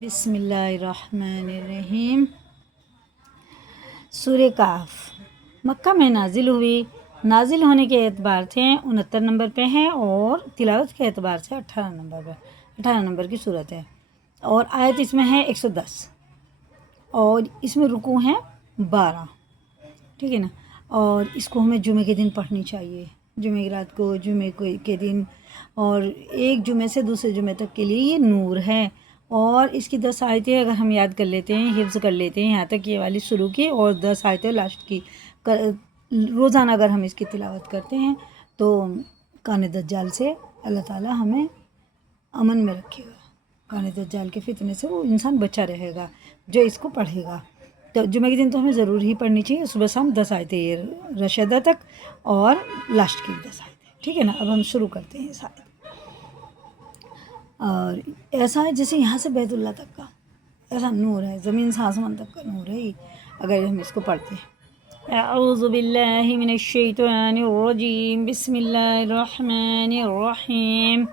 بسم اللہ الرحمن الرحیم۔ سورہ کہف مکہ میں نازل ہوئی۔ نازل ہونے کے اعتبار سے 69 نمبر پہ ہے اور تلاوت کے اعتبار سے 18 نمبر کی صورت ہے، اور آیت اس میں ہے 110، اور اس میں رکوع ہیں 12، ٹھیک ہے نا۔ اور اس کو ہمیں جمعے کے دن پڑھنی چاہیے، جمعے کی رات کو، جمعے کے دن، اور ایک جمعے سے دوسرے جمعے تک کے لیے یہ نور ہے۔ اور اس کی 10 آیتیں اگر ہم یاد کر لیتے ہیں، حفظ کر لیتے ہیں، یہاں تک یہ والی شروع کی اور 10 آیتیں لاسٹ کی، روزانہ اگر ہم اس کی تلاوت کرتے ہیں تو کان دجال سے اللہ تعالی ہمیں امن میں رکھے گا، کان دجال کے فتنے سے وہ انسان بچا رہے گا جو اس کو پڑھے گا۔ تو جمعہ کے دن تو ہمیں ضرور ہی پڑھنی چاہیے، صبح شام 10 آیتیں، یہ رشدہ تک اور لاسٹ کی 10 آیتیں، ٹھیک ہے نا۔ اب ہم شروع کرتے ہیں اس آیت، اور ایسا ہے جیسے یہاں سے بیت اللہ تک کا ایسا نور ہے، زمین سے آسمان تک کا نور ہے اگر ہم اس کو پڑھتے ہیں۔ اعوذ باللہ من الشیطان الرجیم، بسم اللہ الرحمن الرحیم،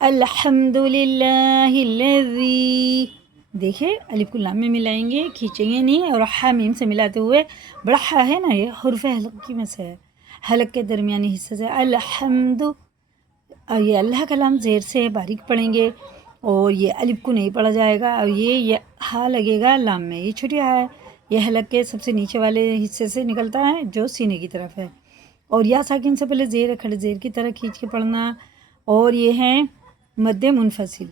الحمد للہ الذی، دیکھیں الف کو لام میں ملائیں گے، کھینچیں گے نہیں، اور ہا میم سے ملاتے ہوئے، بڑا ہا ہے نا، یہ حرف حلق میں سے ہے، حلق کے درمیانی حصے سے، الحمد، یہ اللہ کا لام زیر سے باریک پڑھیں گے، اور یہ الف کو نہیں پڑھا جائے گا، اور یہ ہا لگے گا لام میں، یہ چھوٹی ہا ہے، یہ حلق کے سب سے نیچے والے حصے سے نکلتا ہے جو سینے کی طرف ہے، اور یا ساکن سے پہلے زیر، کھڑے زیر کی طرح کھینچ کے پڑھنا، اور یہ ہے مد منفصل،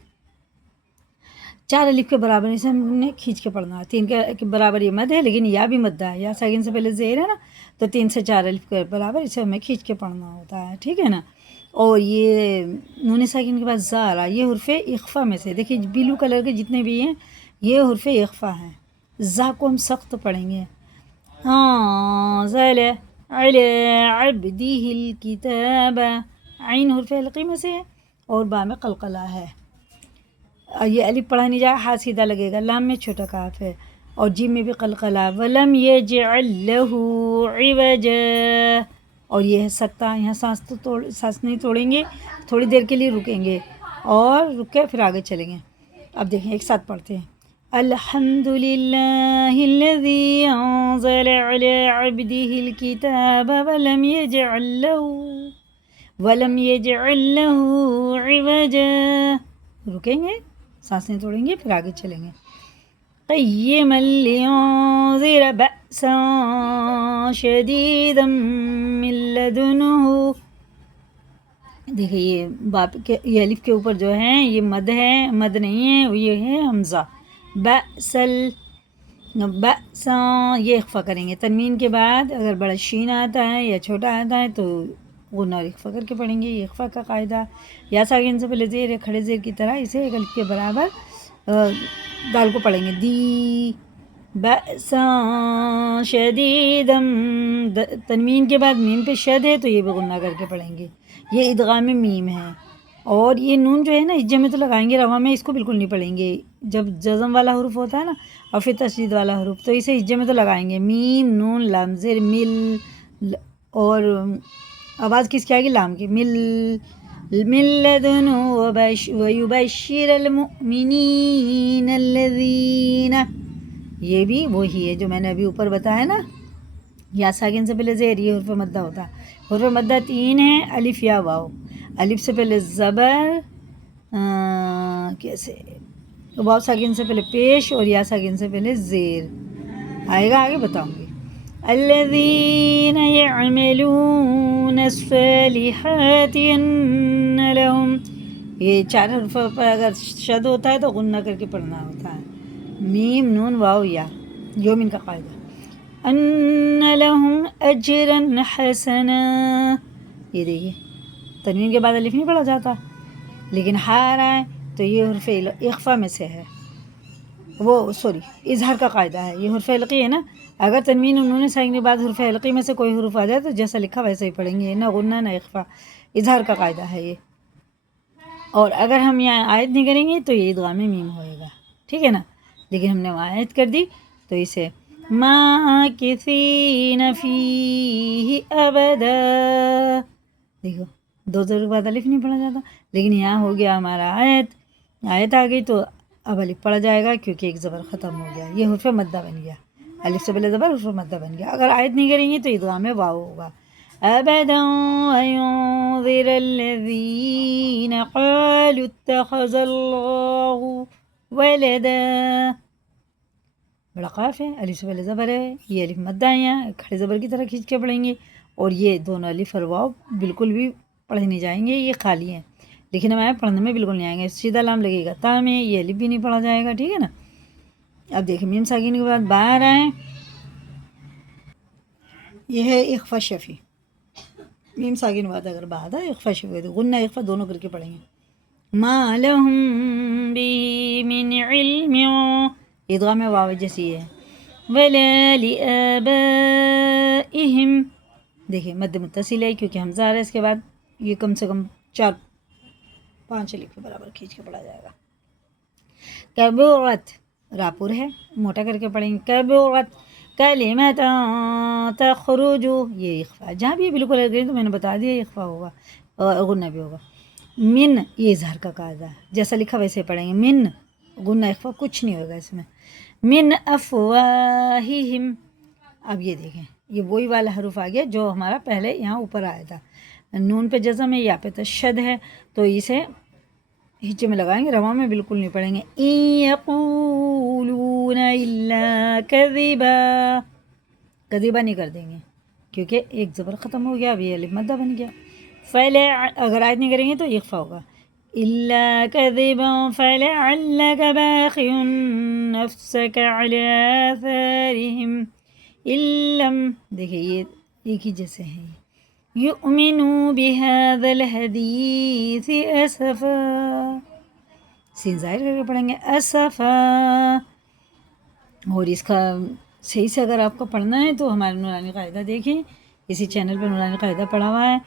4 الف کے برابر اسے ہم نے کھینچ کے پڑھنا، 3 کے برابر یہ مد ہے، لیکن یا بھی مد ہے، یا ساکن سے پہلے زیر ہے نا، تو 3 سے 4 الف کے برابر اسے ہمیں کھینچ کے پڑھنا ہوتا ہے، ٹھیک ہے نا۔ اور یہ نون ساکن کے بعد زا آ رہا، یہ حرف اخفا میں سے، دیکھیے بلو کلر کے جتنے بھی ہیں یہ حرف اخفا ہیں، زا کو ہم سخت پڑھیں گے، انزل علی عبدہ الکتاب، عین حرف حلقی میں سے ہے اور با میں قلقلہ ہے، یہ الف پڑھا نہیں جائے، ہا سیدھا لگے گا، لام میں چھوٹا کاف ہے، اور جیم میں بھی قلقلہ، ولم یجعل لہ عوجا، اور یہ ہے سکتہ، یہاں سانس نہیں توڑیں گے، تھوڑی دیر کے لیے رکیں گے اور رک کے پھر آگے چلیں گے۔ اب دیکھیں ایک ساتھ پڑھتے ہیں، الحمد للہ الذی انزل علی عبدہ الکتاب ولم یجعل لہ عوجا، رکیں گے، سانس نہیں توڑیں گے، پھر آگے چلیں گے، قیما لینذر بأسا شدیدا من لدنہ، دیکھیں یہ باپ کے، یہ الف کے اوپر جو ہے یہ مد ہے، مد نہیں ہے، یہ ہے حمزہ، بأسل، بأسا، یہ اخفا کریں گے، تنوین کے بعد اگر بڑا شین آتا ہے یا چھوٹا آتا ہے تو غنہ اور اخفا کر کے پڑھیں گے، یہ اخفا کا قاعدہ، یا ساکن سے پہلے زیر، کھڑے زیر کی طرح اسے ایک الف کے برابر دال کو پڑھیں گے، دی، بأسا شدیدا، تنوین کے بعد میم پہ شد ہے تو یہ بھی غنہ کر کے پڑھیں گے، یہ ادغام میم ہے، اور یہ نون جو ہے نا اجے میں تو لگائیں گے، روا میں اس کو بالکل نہیں پڑھیں گے، جب جزم والا حروف ہوتا ہے نا اور پھر تشدید والا حروف تو اسے اجے میں تو لگائیں گے، میم نون لام زیر مل، اور آواز کس کی آئے گی؟ لام کی، مل، من لدن ویبشر المؤمنین الذین، یہ بھی وہی ہے جو میں نے ابھی اوپر بتایا نا، یا ساکن سے پہلے زیر، یہ حرف مدہ ہوتا ہے، حرف مدہ 3 ہے، الف یا واو، الف سے پہلے زبر، کیسے، واو ساکن سے پہلے پیش، اور یا ساکن سے پہلے زیر، آئے گا آگے بتاؤں گی، الذین یعملون الصالحات ان لہم، یہ 4 حرف پر اگر شد ہوتا ہے تو غنہ کر کے پڑھنا ہوتا ہے، میم نون واو یا، یومن کا قاعدہ، ان لہم اجرا حسنا، یہ دیکھیے تنوین کے بعد الف نہیں پڑھا جاتا لیکن ہا آ رہا ہے تو یہ حرف اخفا میں سے ہے، وہ سوری اظہار کا قاعدہ ہے، یہ حرف حلقی ہے نا، اگر تنوین انہوں ساکن کے بعد حرف حلقی میں سے کوئی حروف آ جائے تو جیسا لکھا ویسے ہی پڑھیں گے، نہ غنہ نہ اخفا، اظہار کا قاعدہ ہے یہ، اور اگر ہم یہاں آیت نہیں کریں گے تو یہ ادغام میم ہوئے گا، ٹھیک ہے نا، لیکن ہم نے وہاں آیت کر دی تو اسے ماکثین فیہ ابدا، دیکھو 2 زر کے بعد الف نہیں پڑھا جاتا، لیکن یہاں ہو گیا ہمارا آیت آ گئی تو اب الف پڑھا جائے گا کیونکہ ایک زبر ختم ہو گیا، یہ حرف مدہ بن گیا، الف سے پہلے زبر حرف مدہ بن گیا۔ اگر آیت نہیں کریں گے تو ادغام میں واو ہوگا۔ ابدا وینذر الذین قالوا اتخذ اللہ ولدا، بڑا قاف ہے، الف سے پہلے زبر ہے، یہ الف مدہ ہے، کھڑے زبر کی طرح کھینچ کے پڑھیں گے، اور یہ دونوں الف اور واو بالکل بھی پڑھے نہیں جائیں گے، یہ خالی ہیں، لیکن ہمیں پڑھنے میں بالکل نہیں آئیں گے۔ سیدھا لام لگے گا تا میں، یہ الف بھی نہیں پڑھا جائے گا، ٹھیک ہے نا۔ اب دیکھیں میم ساکن کے بعد با آ رہا ہے، یہ ہے اخفا شفی، میم ساکن کے بعد اگر با آتا ہے اخفا شفی تو غنہ اخفا دونوں کر کے پڑھیں گے۔ ما لهم به من علم، ادغام واو جیسی ہے، ولا لآبائهم، دیکھیں مد متصل ہے کیونکہ حمزہ آ رہا ہے اس کے بعد، یہ کم سے کم 4-5 الف کے برابر کھینچ کے پڑھا جائے گا۔ کبرت راپور ہے، موٹا کر کے پڑھیں گے، کبرت کلمۃ تخرج، یہ اخفا، جہاں بھی بالکل لگ گئی تو میں نے بتا دیا اخفا ہوگا اور غنہ بھی ہوگا۔ من یہ اظہار کا قاعدہ ہے، جیسا لکھا ویسے پڑھیں گے، من غنہ اخفا کچھ نہیں ہوگا اس میں۔ من افواہہم، اب یہ دیکھیں یہ وہی والا حروف آ گیا جو ہمارا پہلے یہاں اوپر آیا تھا، نون پہ جزم ہے، یا پہ تشدد ہے، تو اسے ہچے میں لگائیں گے، رواں میں بالکل نہیں پڑھیں گے۔ ان یقولون الا کذبا، کذبا نہیں کر دیں گے کیونکہ ایک زبر ختم ہو گیا، اب یہ الف مدہ بن گیا۔ اگر آیت نہیں کریں گے تو اخفا ہوگا، الا کذبا فلعلک باخع نفسک علی آثارہم ان لم، دیکھیں یہ ایک ہی جیسے ہیں، یؤمنوا بہذا الحدیث اسفا، سین ظاہر کر کے پڑھیں گے اسفا، اور اس کا صحیح سے اگر آپ کو پڑھنا ہے تو ہمارا نورانی قاعدہ دیکھیں، اسی چینل پہ نورانی قاعدہ پڑھا ہوا ہے،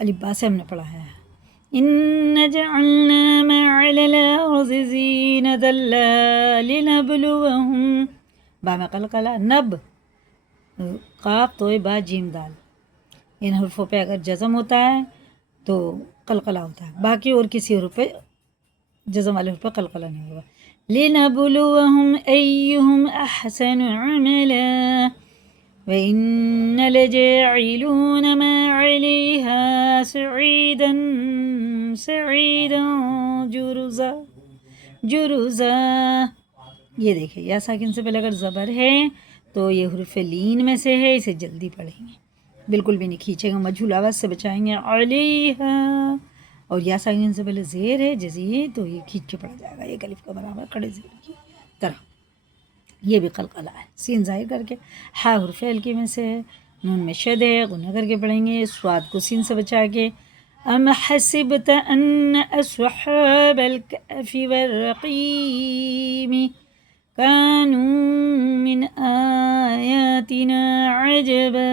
الف با سے ہم نے پڑھا ہے۔ ان جعلنا ما علی الارض زینۃ لنبلوہم، با میں قلقلہ، نب قاف تو با جیم دال، ان حرفوں پہ اگر جزم ہوتا ہے تو قلقلہ ہوتا ہے، باقی اور کسی حرف پہ جزم والے حرف پہ قلقلہ نہیں ہوگا۔ لِنَبْلُوَهُمْ أَيُّهُمْ أَحْسَنُ عَمَلًا وَإِنَّ لَجَاعِلُونَ مَا عَلَيْهَا سَعِيدًا جُرُزًا، یہ دیکھیں یا ساکن سے پہلے اگر زبر ہے تو یہ حرف لین میں سے ہے، اسے جلدی پڑھیں گے، بالکل بھی نہیں کھینچے گا، مجھول آواز سے بچائیں گے، علیہا، اور یا ساکن سے پہلے زیر ہے جزیے تو یہ کھینچ کے پڑھا جائے گا، ایک الف کا برابر کھڑے زیر کی طرح، یہ بھی قلقلہ ہے، سین ظاہر کر کے، ہا حرف ہلکے میں سے ہے، نون میں شد ہے، غنہ کر کے پڑھیں گے، سواد کو سین سے بچا کے۔ ام حسبت ان اصحاب الکهف والرقیم كانوا من آیاتنا عجبا،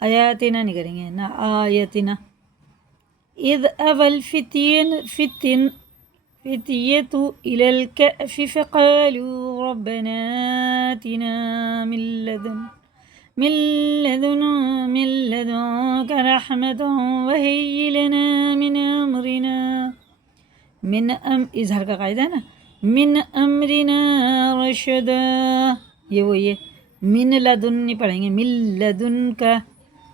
آیاتنا نہیں کریں گے نا، آیاتنا، اذ اوى الفتية إلى الكهف فقالوا ربنا آتنا من لدنك رحمة وهيئ لنا من أمرنا، اظہار کا قاعدہ ہے نا، من امرنا رشدا، یہ وہی ہے، من لدن نہیں پڑھیں گے، من لدن کا،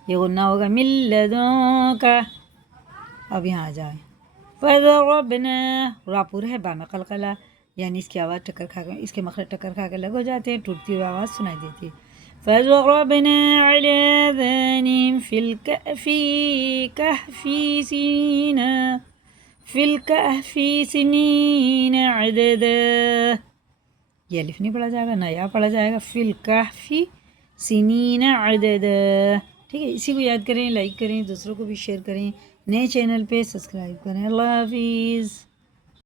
یہ غنہ ہوگا، من لدن کا۔ اب یہاں آ جائیں، فضربنا، راپور ہے، با میں قلقلہ، یعنی اس کی آواز ٹکر کھا کے، اس کے مخرج ٹکر کھا کے الگ ہو جاتے ہیں، ٹوٹتی ہوئی آواز سنائی دیتی ہے۔ فضربنا علی آذانہم فی الکہف سنین عددا، یہ الف نہیں پڑھا جائے گا، نہ یا پڑھا جائے گا، فی الکہف سنین عددا، ٹھیک ہے۔ اسی کو یاد کریں، لائک کریں، دوسروں کو بھی شیئر کریں، نئے چینل پہ سبسکرائب کریں۔ اللہ حافظ۔